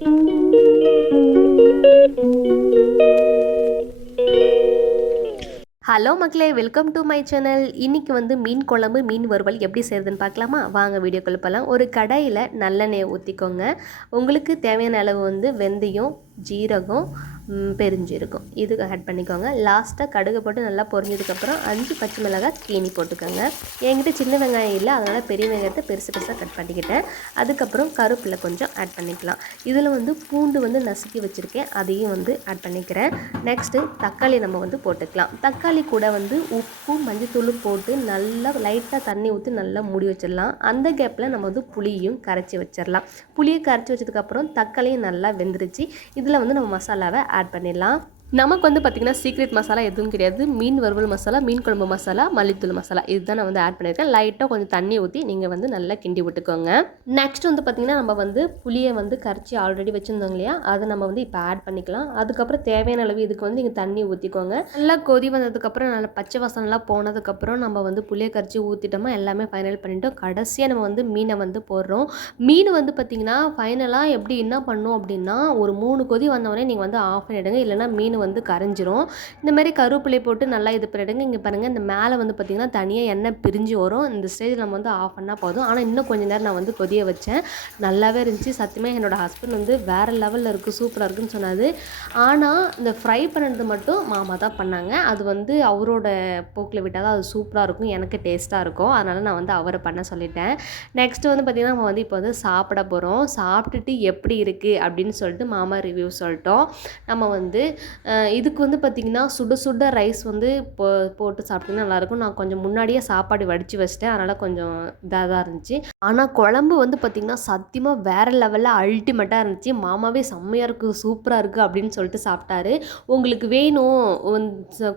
Hello மக்களே, welcome to my channel. இன்றைக்கி வந்து மீன் குழம்பு, மீன் வறுவல் எப்படி செய்கிறதுன்னு பார்க்கலாமா? வாங்க வீடியோக்குள்ள போகலாம். ஒரு கடாயில் நல்லெண்ணெயை ஊற்றிக்கோங்க. உங்களுக்கு தேவையான அளவு வந்து வெந்தயம், ஜீரகம், பெருஞ்சீரகம் இது ஆட் பண்ணிக்கோங்க. லாஸ்ட்டாக கடுகு போட்டு நல்லா பொரிஞ்சதுக்கப்புறம் 5 பச்சை மிளகாய் கீனி போட்டுக்கோங்க. என்கிட்ட சின்ன வெங்காயம் இல்லை, அதனால் பெரிய வெங்காயத்தை பெருசு பெருசாக கட் பண்ணிக்கிட்டேன். அதுக்கப்புறம் கருவேப்பிலை கொஞ்சம் ஆட் பண்ணிக்கலாம். இதில் வந்து பூண்டு வந்து நசுக்கி வச்சுருக்கேன், அதையும் வந்து ஆட் பண்ணிக்கிறேன். நெக்ஸ்ட்டு தக்காளி நம்ம வந்து போட்டுக்கலாம். தக்காளி கூட வந்து உப்பு மஞ்சத்தூளும் போட்டு நல்லா லைட்டாக தண்ணி ஊற்றி நல்லா மூடி வச்சிடலாம். அந்த கேப்பில் நம்ம வந்து புளியும் கரைச்சி வச்சிடலாம். புளியை கரைச்சி வச்சதுக்கப்புறம் தக்காளியும் நல்லா வெந்துருச்சு. இதில் வந்து நம்ம மசாலாவை ஆட் பண்ணிடலாம். நமக்கு வந்து பார்த்திங்கன்னா சீக்ரெட் மசாலா எதுவும் கிடையாது. மீன் வறுவல் மசாலா, மீன் குழம்பு மசாலா, மல்லித்தூள் மசாலா இதுதான் நான் வந்து ஆட் பண்ணியிருக்கேன். லைட்டாக கொஞ்சம் தண்ணி ஊற்றி நீங்கள் வந்து நல்லா கிண்டி விட்டுக்கோங்க. நெக்ஸ்ட் வந்து பார்த்திங்கன்னா நம்ம வந்து புளியை வந்து கரைச்சி ஆல்ரெடி வச்சுருந்தோங்க இல்லையா, அதை நம்ம வந்து இப்போ ஆட் பண்ணிக்கலாம். அதுக்கப்புறம் தேவையான அளவு இதுக்கு வந்து நீங்கள் தண்ணி ஊற்றிக்கோங்க. நல்லா கொதி வந்ததுக்கப்புறம் நல்லா பச்சை வாசனைலாம் போனதுக்கப்புறம் நம்ம வந்து புளியை கரைச்சி ஊற்றிட்டோமா எல்லாமே ஃபைனல் பண்ணிவிட்டோம். கடைசியாக நம்ம வந்து மீனை வந்து போடுறோம். மீன் வந்து பார்த்திங்கன்னா ஃபைனலாக எப்படி என்ன பண்ணணும் அப்படின்னா, ஒரு 3 கொதி வந்தவொடனே நீங்கள் வந்து ஆஃப் பண்ணிவிடுங்க, இல்லைனா மீன் வந்து கரைஞ்சிரும். இந்த மாதிரி கருவேப்பிலை போட்டு நல்லா இது பண்ணிடுங்க. இங்கே பாருங்கள், இந்த மேலே வந்து பார்த்திங்கன்னா தனியாக எண்ணெய் பிரிஞ்சு வரும். இந்த ஸ்டேஜில் நம்ம வந்து ஆஃப் பண்ணால் போதும். ஆனால் இன்னும் கொஞ்சம் நேரம் நான் வந்து கொதிய வச்சேன். நல்லாவே இருந்துச்சு. சத்தியமாக என்னோடய ஹஸ்பண்ட் வந்து வேறு லெவலில் இருக்குது, சூப்பராக இருக்குதுன்னு சொன்னார். ஆனால் இந்த ஃப்ரை பண்ணுறது மட்டும் மாமா தான் பண்ணாங்க. அது வந்து அவரோட போக்கில் விட்டால் தான் அது சூப்பராக இருக்கும், எனக்கு டேஸ்ட்டாக இருக்கும். அதனால் நான் வந்து அவரை பண்ண சொல்லிட்டேன். நெக்ஸ்ட்டு வந்து பார்த்திங்கன்னா நம்ம வந்து இப்போ வந்து சாப்பிட போகிறோம். சாப்பிட்டுட்டு எப்படி இருக்குது அப்படின்னு சொல்லிட்டு மாமா ரிவ்யூ சொல்லிட்டோம். நம்ம வந்து இதுக்கு வந்து பார்த்திங்கன்னா சுட சுட ரைஸ் வந்து போட்டு சாப்பிட்டிங்கன்னா நல்லாயிருக்கும். நான் கொஞ்சம் முன்னாடியே சாப்பாடு வடித்து வச்சிட்டேன், அதனால் கொஞ்சம் இதாக தான் இருந்துச்சு. ஆனால் குழம்பு வந்து பார்த்திங்கன்னா சத்தியமாக வேறு லெவலில் அல்டிமேட்டாக இருந்துச்சு. மாமாவே செம்மையாக இருக்குது, சூப்பராக இருக்குது அப்படின்னு சொல்லிட்டு சாப்பிட்டாரு. உங்களுக்கு வேணும்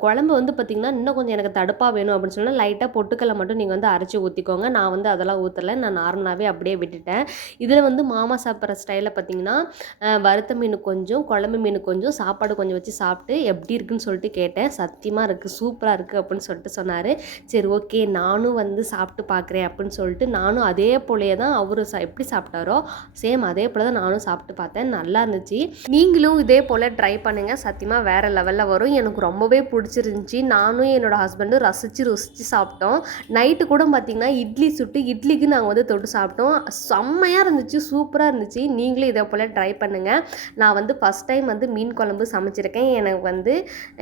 குழம்பு வந்து பார்த்திங்கன்னா இன்னும் கொஞ்சம் எனக்கு தடுப்பாக வேணும் அப்படின்னு சொன்னால் லைட்டாக பொட்டுக்கல்லை மட்டும் நீங்கள் வந்து அரைச்சி ஊற்றிக்கோங்க. நான் வந்து அதெல்லாம் ஊற்றலை, நான் நார்மலாகவே அப்படியே விட்டுட்டேன். இதில் வந்து மாமா சாப்பிட்ற ஸ்டைலில் பார்த்திங்கன்னா வறுத்த மீன் கொஞ்சம், குழம்பு மீன் கொஞ்சம், சாப்பாடு கொஞ்சம் வச்சு சாப்பிட்டு எப்படி இருக்குன்னு சொல்லிட்டு கேட்டேன். சத்தியமாக இருக்குது, சூப்பராக இருக்குது அப்படின்னு சொல்லிட்டு சொன்னார். சரி ஓகே, நானும் வந்து சாப்பிட்டு பார்க்குறேன் அப்படின்னு சொல்லிட்டு நானும் அதே போலேயே தான் அவர் எப்படி சாப்பிட்டாரோ சேம் அதே போல் தான் நானும் சாப்பிட்டு பார்த்தேன். நல்லா இருந்துச்சு. நீங்களும் இதே போல் ட்ரை பண்ணுங்கள், சத்தியமாக வேறு லெவலில் வரும். எனக்கு ரொம்பவே பிடிச்சிருந்துச்சி. நானும் என்னோடய ஹஸ்பண்டும் ரசித்து சாப்பிட்டோம். நைட்டு கூட பார்த்திங்கன்னா இட்லி சுட்டு இட்லிக்கு நாங்கள் வந்து தொட்டு சாப்பிட்டோம். செம்மையாக இருந்துச்சு, சூப்பராக இருந்துச்சு. நீங்களும் இதே போல் ட்ரை பண்ணுங்கள். நான் வந்து ஃபஸ்ட் டைம் வந்து மீன் குழம்பு சமைச்சிருக்கேன். எனக்கு வந்து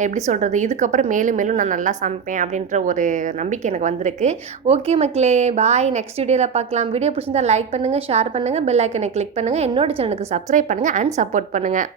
எப்படி சொல்கிறது, இதுக்கப்புறம் மேலும் மேலும் நான் நல்லா சமைப்பேன் அப்படின்ற ஒரு நம்பிக்கை எனக்கு வந்திருக்கு. ஓகே மக்களே, பாய். நெக்ஸ்ட் வீடியோவில் பார்க்கலாம். வீடியோ பிடிச்சிருந்தா லைக் பண்ணுங்கள், ஷேர் பண்ணுங்கள், பெல் ஐக்கனை கிளிக் பண்ணுங்கள், என்னோட சேனலுக்கு சப்ஸ்கிரைப் பண்ணுங்கள் அண்ட் சப்போர்ட் பண்ணுங்கள்.